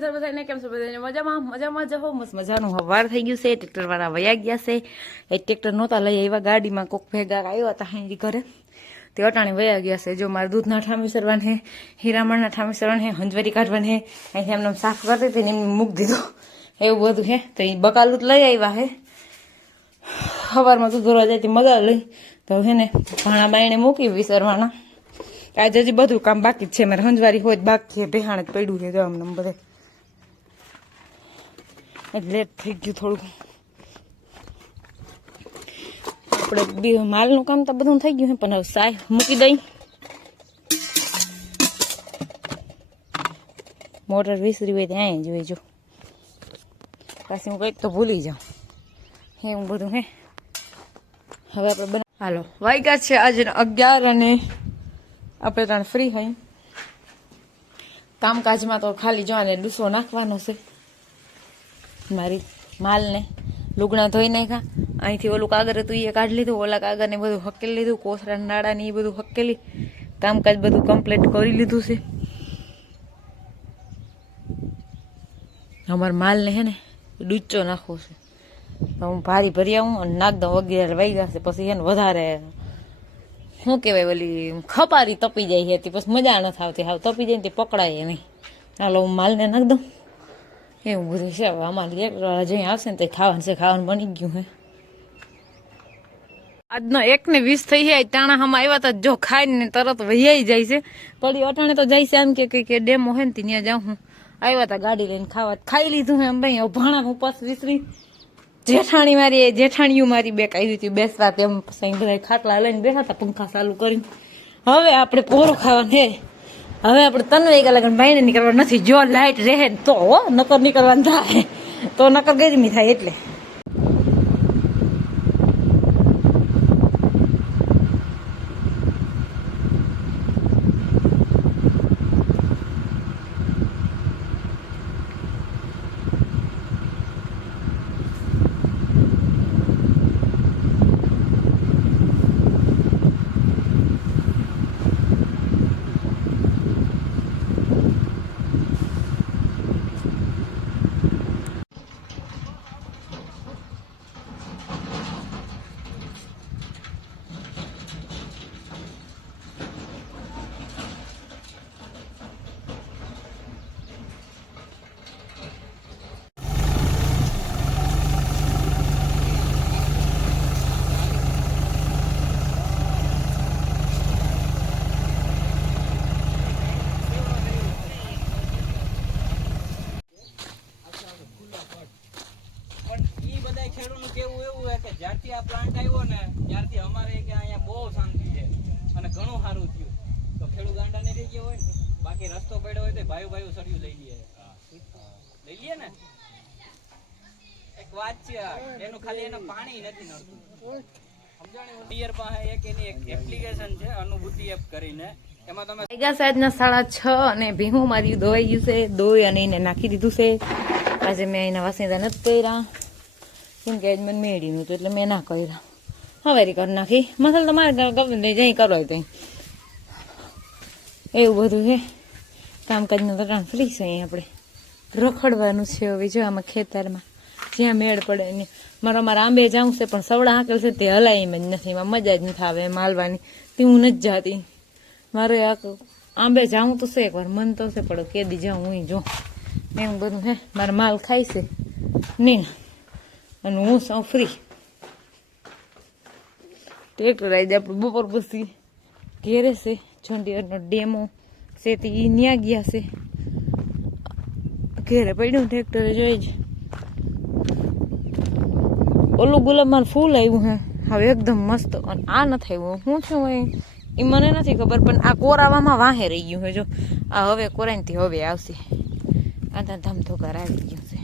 મુરલીધર બધાને કેમ છો? બધાને મજામાં જ હો. મસ્ત મજાનું હવાર થઈ ગયું છે. ટ્રેક્ટર વાળા વયા ગયા છે. એ ટ્રેક્ટર નહોતા લઈ આવ્યા, ગાડીમાં કોક ભેગા આવ્યા હતા હાંડી ઘરે, તે અટાણે વયા ગયા છે. જો મારે દૂધના ઠામી સરવાન હે, હીરામણના ઠામી સરવાન હે, હંજવારી કાઢવાન હે, અહીંથી એમને સાફ કરતી હતી ને એમને મૂકી દીધો, એવું બધું હે. તો એ બકાલું લઈ આવ્યા હે. સવારમાં દૂધ ભરવા જાય મજા લઈ તો હે ને ભાણા બાયણે મૂકી વિસરવાના. આજે હજી બધું કામ બાકી જ છે. મારે હંજવારી હોય બાકી છે, બેહાણ જ પડ્યું છે. જો આમને બધે લેટ થઈ ગયું થોડું. આપણે માલનું કામ તો બધું થઈ ગયું છે, પણ હવે સાય મૂકી દઈ. મોટર વિસરી હોય ત્યાં જોઈ જો, પાછી હું કંઈક તો ભૂલી જાઉં એવું બધું હે. હવે આપણે હાલો વાગ્યા છે આજે 11 અને આપણે ત્રણ ફ્રી હોય. કામકાજમાં તો ખાલી જોવાને ડૂસો નાખવાનો છે. મારી માલને લુગણા ધોઈ નાખ્યા. અહીંથી ઓલું કાગર હતું એ કાઢી લીધું, ઓલા કાગરને બધું હકેલી લીધું, કોસરા નાડા ને એ બધું હકેલી કામકાજ બધું કમ્પ્લીટ કરી લીધું છે. અમારા માલને હે ને ડૂચો નાખવો છે. હું ભારી ભરી આવું અને નાખ દઉં. 11 વાગ્યા છે પછી એને વધારે શું કહેવાય ઓલી ખપારી તપી જાય છે, પછી મજા નથી આવતી. હાવ તપી જાય ને તે પકડાય નહીં. ચાલો હું માલને નાખ દઉં. એવું બધું છે. હવે અમારે એક જઈ આવશે ને તે ખાવાનું છે. ખાવાનું બની ગયું છે. આજનો 1:20 થઈ જાય. તાણા હમ આવ્યા હતા, જો ખાઈને તરત વૈયાઈ જાય છે. પડી અટાણે તો જાય છે એમ કે ડેમો હોય ને ત્યાં જાઉં હું. આવ્યા હતા ગાડી લઈને ખાવા, ખાઈ લીધું એમ ભાઈ. ભાણા ઉપાસ વિસરી જેઠાણી મારી જેઠાણીઓ મારી બેક આવી હતી બેસવા, તેમ પછી બધા ખાટલા લઈને બેઠા હતા પંખા ચાલુ કરીને. હવે આપણે પોરો ખાવાનું છે. હવે આપણે 3 વાગ્યા લગન ભાઈને નીકળવા નથી. જો લાઈટ રહે તો નકર નીકળવાનું થાય, તો નકર ગરમી થાય એટલે. ખેડૂતનું કેવું એવું છે કે જ્યારથી આ પ્લાન્ટ આવ્યો ને ત્યારથી અમારે કે અહીંયા બહુ શાંતિ છે અને ઘણું સારું થયું. તો ખેડૂત ગાંડા ને રહી ગયો હોય ને, બાકી રસ્તો પડ્યો હોય તો ભાઈ સળિયું લઈ લઈએ ને. એક વાત છે એનું, ખાલી એને પાણી નથી નડતું. સમજાણી ડિયર પાસે એક એની એક એપ્લિકેશન છે અનુભૂતિ એપ કરીને. એમાં તમે વાગ્યા સાંજના 6:30 અને ભીહું મારી ધોવાઈ ગયું છે. દોઈ અને એને નાખી દીધું છે. આજે મેં એના વાસીદા નથી કર્યા કેમ કે આજ મને મેળ્યું હતું એટલે મેં ના કર્યા. હવે કરી નાખી મસાલ તમારે ગમે જઈ કરો ત્યાં એવું બધું છે. કામકાજનું તો ફ્રી છે. અહીં આપણે રખડવાનું છે. હવે જો આમાં ખેતરમાં જ્યાં મેળ પડે ને મારા આંબે જાઉં છે, પણ સવડા હાકેલ છે તે હલાય એમ જ નથી. એમાં મજા જ નથી આવે માલવાની. તે હું નથી જાતી. મારે આંબે જાઉં તો છે એકવાર, મન તો છે પણ કેદી જાઉં હું જો એવું બધું હે. મારા માલ ખાય છે નહીં અને હું સૌ ફ્રી. ટ્રેક્ટર આવી જાય આપણે બપોર પછી ઘેરે છે. જોંડિયરનો ડેમો છે તે ન્યા ગયા છે. ઘેરે પડ્યું ટ્રેક્ટરે જોઈ જ. ઓલું ગુલાબમાં ફૂલ આવ્યું હે હવે એકદમ મસ્ત, અને આ નથી આવ્યું. શું છું એ મને નથી ખબર, પણ આ કોરાવામાં વાહે રહી ગયું છે. જો આ હવે કોરાઈથી હવે આવશે. આ ધમધોકાર આવી ગયું છે.